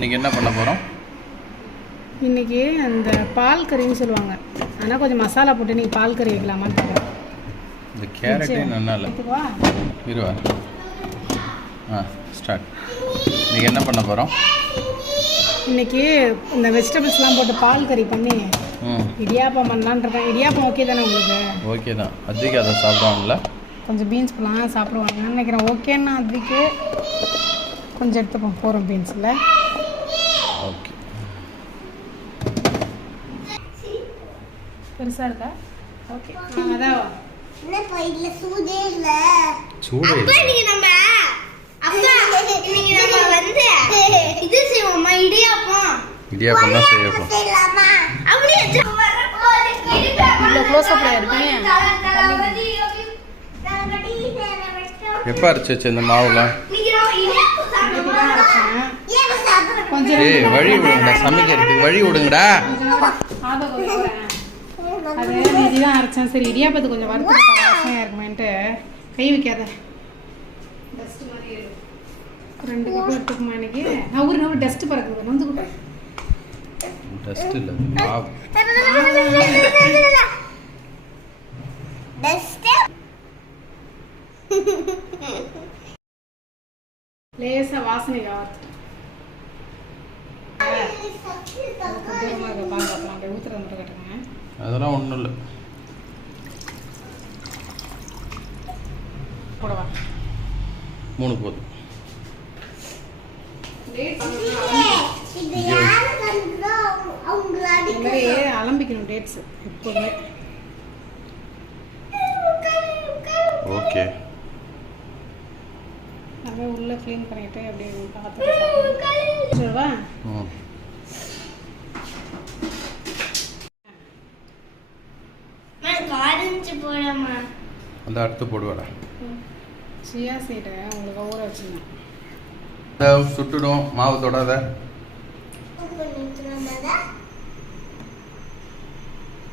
இன்றைக்கி என்ன பண்ண போகிறோம்? இன்றைக்கி அந்த பால் கறின்னு சொல்லுவாங்க, ஆனால் கொஞ்சம் மசாலா போட்டு இன்றைக்கி பால் கறி வைக்கலாமான்னு பார்க்குறேன். இந்த கேரட்டே நல்லா இல்லை இருவா. ஸ்டார்ட். இன்றைக்கி என்ன பண்ண போகிறோம்? இன்றைக்கி இந்த வெஜிடபிள்ஸ்லாம் போட்டு பால் கறி பண்ணி இடியாப்பம் பண்ணலான் இருக்கேன். இடியாப்பம் ஓகே தானே உங்களுக்கு? ஓகே தான். அதுக்கு அதை சாப்பிடுவாங்கல்ல, கொஞ்சம் பீன்ஸ் போடலாம் சாப்பிடுவாங்கன்னு நினைக்கிறேன். ஓகேன்னா அதுக்கு கொஞ்சம் எடுத்துப்போம் போகிறோம் பீன்ஸில். ஓகே, பெருசாக இருக்கா? ஓகே, அதான் சூடே இடியாப்பம் தான் செய்யப்போம். எப்போ அரைச்சி வச்சு இந்த மாவுலாம்? ஏய், வழி விடுங்கடா, சமைக்கிறதுக்கு வழி விடுங்கடா. அது இதுதான் அரைச்சேன். சரி, இடியாப்பத்துக்கு கொஞ்சம் வறுத்து வசதியாக இருக்குமேன்ட்டு கை வைக்காத. டஸ்ட் மாதிரி 2 கப் எடுத்துக்குமா இன்னைக்கு? நவுறு டஸ்ட்டு பறக்குது, வந்து கூட டஸ்ட் இல்லை, மாவு. லேசாக வாசனை ஆகுது. அப்படியே ஊற்றுறது மட்டும் கட்டுங்க. அதெல்லாம் ஒன்றும் இல்லை. போடவா? 3 போதும். அலம்பிக்கணும் டேட்ஸ் எப்போதுமே. ஓகே, அப்படியே உள்ள க்ளீன் பண்ணிட்டு அப்படியே பார்த்துவா. அந்த அடுத்து போடுவாடா. சியா சீடை உங்களுக்கு ஊற வச்சுருந்தேன். சுட்டுடும், மாவு தொடாத.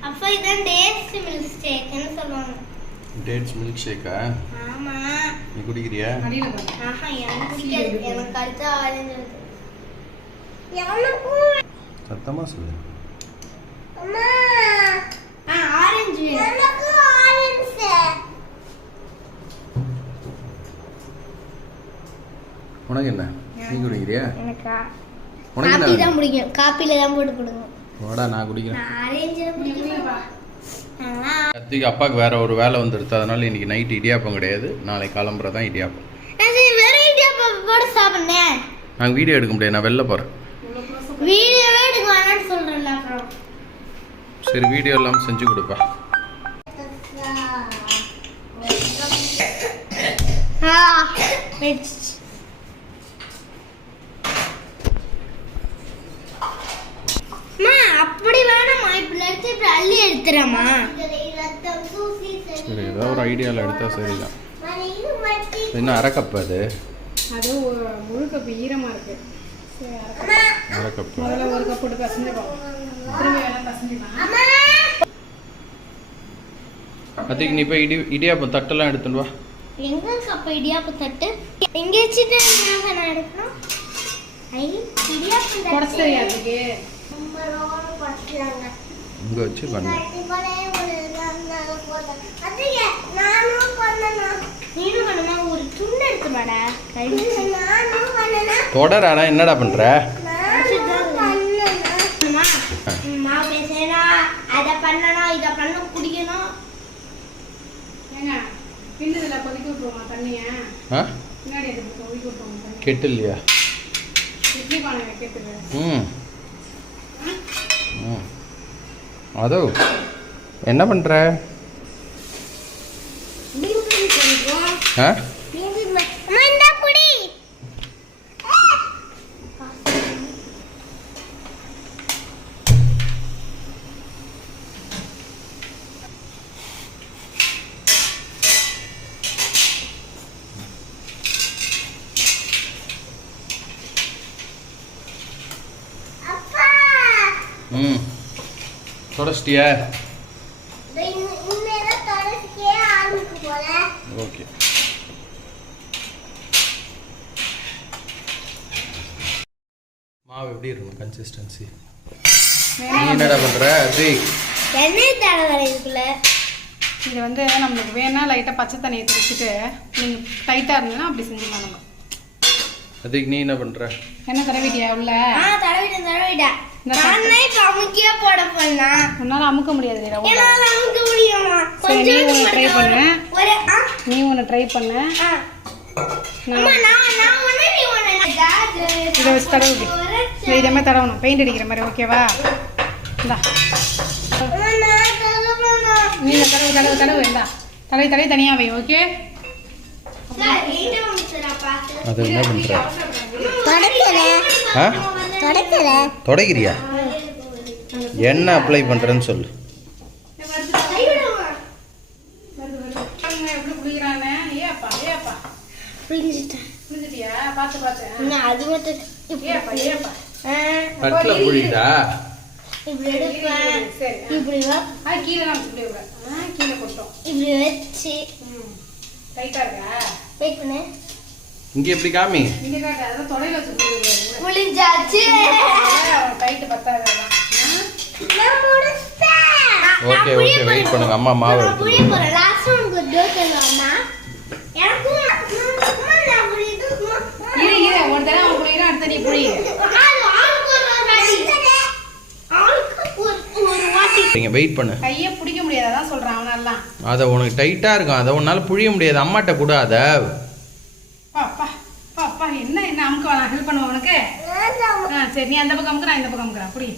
அப்பா இதான் டேட்ஸ் மில்க் ஷேக்னு சொல்லுவாங்க. டேட்ஸ் மில்க் ஷேக்கா? ஆமா. நீ குடிக்கிறியா? அடியில பாரு. ஆஹா, எனக்கு பிடிக்காது. எனக்கு அடுத்து ஆரஞ்சு வருது. எனக்கு சத்தமா சொல்லு. அம்மா, ஆரஞ்சு எனக்கு ஆரஞ்சு. உனக்கு என்ன? நீ குடிக்கிறியா? எனக்கு உனக்கு என்ன? காபி தான் பிடிக்கும். காபில தான் போட்டு கொடுங்க. வாடா, நான் குடிக்கிறேன். ஆரஞ்சு பிடிக்கும்பா. கத்திக்கு அப்பாவுக்கு வேற ஒரு வேலை வந்துடுது, அதனால இன்னைக்கு நைட் இடியாப்பம் கிடையாது, நாளைக்கு காலம்புற தான் இடியாப்பம். வெறும் இடியாப்பம் போட்டு சாப்பிடுறேன். நாங்கள் வீடியோ எடுக்க முடியாது, நான் வெளில போகிறேன். வீடியோவே எடுக்க வேணாம்னு சொல்கிறேன்ல அப்புறம். சரி, வீடியோ எல்லாம் செஞ்சு கொடுப்பா. அப்படி வேணாமா, இப்படி எடுத்து இப்படி அள்ளி எடுத்துறமா. சரி, ஏதோ ஒரு ஐடியாவில் எடுத்தா சரிதான். என்ன அரைக்கப்பு? அது அது முழு கப்பு ஈரமாக இருக்கு. அரைக்கப்பு. முதல்ல 1 கப் போட்டு பசஞ்சுப்போம். திரும்ப எல்லாம் பசஞ்சுக்கலாம். அதுக்கு நீ போய் இடியாப்பம் தட்டெல்லாம் எடுத்துட்டு வா. எங்க கப்ப இடியாப்ப தட்டு எங்க வச்சிட்டு நான் எடுக்கணும். ஐ, இடியாப்பம் தட்டு கொடை தெரியாதுக்கு இங்கே வச்சு பண்ணு. ஒரு துண்டு எடுத்து மாடா. தொடரா, என்னடா பண்ற? மாவு செய்யணும், அதை பண்ணணும், இதை பண்ண குடிக்கணும். ஏங்க பின்னதில் கொதிக்க விட்டுருவோமா தண்ணியை? பின்னாடி எடுத்து கொதிக்க விட்டுருவோம் தண்ணி. கெட்டு இல்லையா? இட்லி பானை கெட்டுது. அதோ என்ன பண்ற? தொடச்சிட்டியா? ஓகே. மாவு எப்படி இருக்கணும் கன்சிஸ்டன்சி? நீ வேணா என்னடா பண்ற? அது எண்ணெய் தடவை இதுக்குள்ள இது வந்து நம்மளுக்கு வேணா லைட்டாக பச்சை தண்ணியை தெளிச்சுட்டு நீங்கள் டைட்டாக இருந்ததுன்னா அப்படி செஞ்சுக்கலாம் நம்ம. அதுக்கு நீ என்ன பண்ற? என்ன தடவிட்டியா உள்ள? தடவிட்டேன் இந்த நானே இப்ப அமுக்கியே போட போனா உன்னால அமுக்க முடியாது நீ ரொம்ப. என்னால அமுக்க முடியுமா? சரி, நீ ஒன்று ட்ரை பண்ணு. ஒரு நீ ஒன்று ட்ரை பண்ணு. அம்மா நான் ஒண்ணு நீ ஒண்ணு இதை வச்சு தடவுக்கு இதே மாதிரி தடவணும், பெயிண்ட் அடிக்கிற மாதிரி. ஓகேவா? இந்தா நீ இந்த தடவு தடவு தடவு இந்தா தடவை தடவை தனியாக வை. ஓகே? அது என்ன பண்ற? தொடக்கிறியா? என்ன அப்ளை பண்றேன்னு சொல்லு. எப்படி குளிக்கிறானே? ஏப்பா ஏப்பா புரிஞ்சுட்டியா? பார்த்து பார்த்து அது மட்டும் ஏப்பா ஏப்பா பட்ல புழிடா. இப்படி எடுப்பேன். சரி இப்படி வா கீழே நான் இப்படி விடுறேன். கீழே கொட்டும். இப்படி வச்சு டைட்டாக இருக்கா? வெயிட் பண்ணு. இங்க எப்படி காமி? இங்கே காட்டு. அதெல்லாம் தொடையில் வச்சு புளிஞ்சாச்சு. டைட்டு பத்தாது. நான் முடிச்சிட்டேன். ஓகே ஓகே வெயிட் பண்ணுங்க, அம்மா மாவு நான் எடுத்து புளிய போறேன். லாஸ்ட் ஒன்க்கு டோஸ் அம்மா. எனக்கு அம்மா நான் புளிது. இரு இரு ஒரு தடவை அவன் புளிகிறான், அடுத்த நீ புளி. ஆளுக்கு ஒரு வாட்டி. நீங்க வெயிட் பண்ணு. கையை பிடிக்க முடியாது, அதான் சொல்றான் அவனெல்லாம். அத உனக்கு டைட்டா இருக்கும், அத உன்னால புழிய முடியாது. அம்மாட்ட கூட அத அப்பா அப்பா என்ன என்ன அமுக்க நான் ஹெல்ப் பண்ணுவேன் உனக்கு. சரி நீ அந்த பக்கம் அமுக்கு, நான் இந்த பக்கம் அமுக்குறேன். புடி.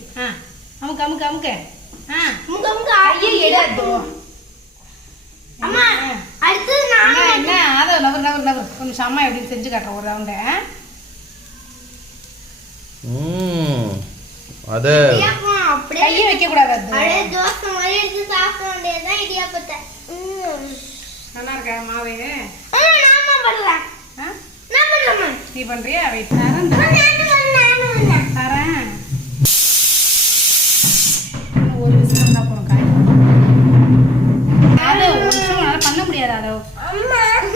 அமுக்கு அமுக்கு அமுக்கு. கையை எடு. அம்மா அடுத்து நான் என்ன அதை நவர் நவர் நவர் கொஞ்சம் அம்மா எப்படின்னு செஞ்சு காட்டுறேன் ஒரு ரவுண்டு. அத அப்படியே கையை வைக்க கூடாது. அப்படியே தோசை மாதிரி எடுத்து சாப்பிட வேண்டியதுதான் இடியாப்பத்தை. நல்லா இருக்கா மாவு? நான் பண்றேன். நான் பண்றேன். நீ பண்றியா? வெயிட் தரேன் தரேன். ஒரு விஷயம் இருந்தா போறோம் காய். அதை ஒரு நிமிஷம் உன்னால பண்ண முடியாது. அதை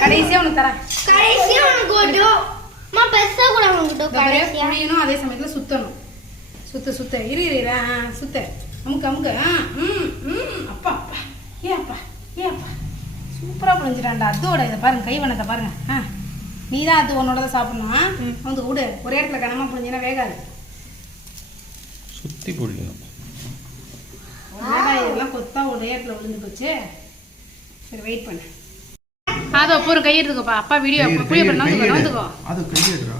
கடைசியா உனக்கு தரேன். கடைசியா உனக்கு ஓட்டும். அம்மா பெருசா கூட உனக்கு கடைசியா புளியணும், அதே சமயத்துல சுத்தணும். சுத்த சுத்த இரு இரு சுத்த அமுக்கு அமுக்கு. அப்பா அப்பா ஏப்பா ஏப்பா சூப்பராக புளிஞ்சிட்டான்டா. அதோட இதை பாருங்க, கை வண்ணத்தை பாருங்க. நீ தான் அது உன்னோட தான் சாப்பிடணும். வந்து விடு, ஒரே இடத்துல கனமாக புளிஞ்சினா வேகாது. சுத்தி புழியணும். இதெல்லாம் கொத்தா ஒரே இடத்துல விழுந்து போச்சு. சரி வெயிட் பண்ணு. அதோ போகிற கை எடுத்துக்கோப்பா. அப்பா வீடியோ புளிய பண்ண வந்துக்கோ. அது கையெடுறா.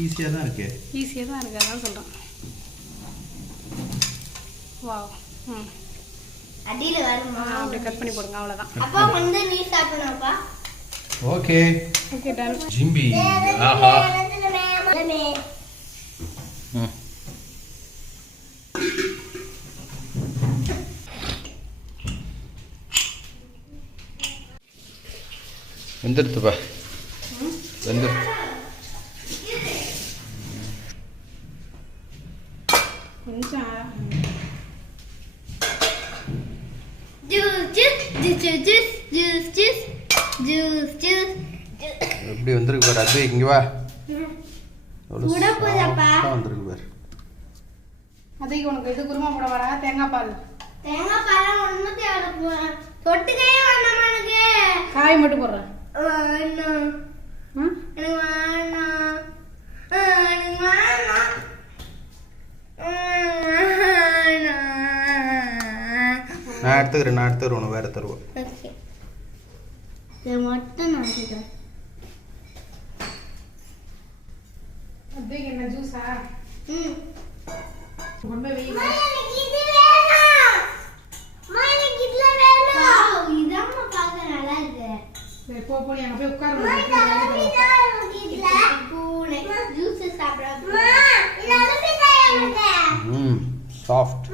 ஈஸியாக தான் இருக்கு. ஈஸியாக தான் இருக்கு, அதான் சொல்கிறேன். வாவ். அடியில வருமா? அப்படியே கட் பண்ணி போடுங்க, அவ்வளோதான். அப்பா வந்து நீ சாப்பிடணும்ப்பா. Okay okay done. ஜிம்பி. ஆஹா வெந்துடுத்துப்பா, வெந்துடுத்து. எப்படி வந்திருக்கு பாரு. அது இங்க வா. வந்திருக்கு பாரு. அதுக்கு உனக்கு இது குருமா போட வரா? தேங்காய் பால். தேங்காய் பால் ஒண்ணு தேவை. தொட்டுக்கையே வேண்டாமா எனக்கு? காய் மட்டும் போடுறேன். எனக்கு வேணாம். எனக்கு வேணாம். நான் எடுத்துக்கிறேன் உனக்கு வேற தருவேன். மட்டும் நான் கேட்குறேன். அதுக்கு என்ன ஜூஸா? ரொம்ப வெயில். இதாம்மா பார்க்க நல்லா இருக்கு. சரி போ நீ அங்கே போய் உட்காரு. ஜூஸ் சாப்பிட சாஃப்ட்.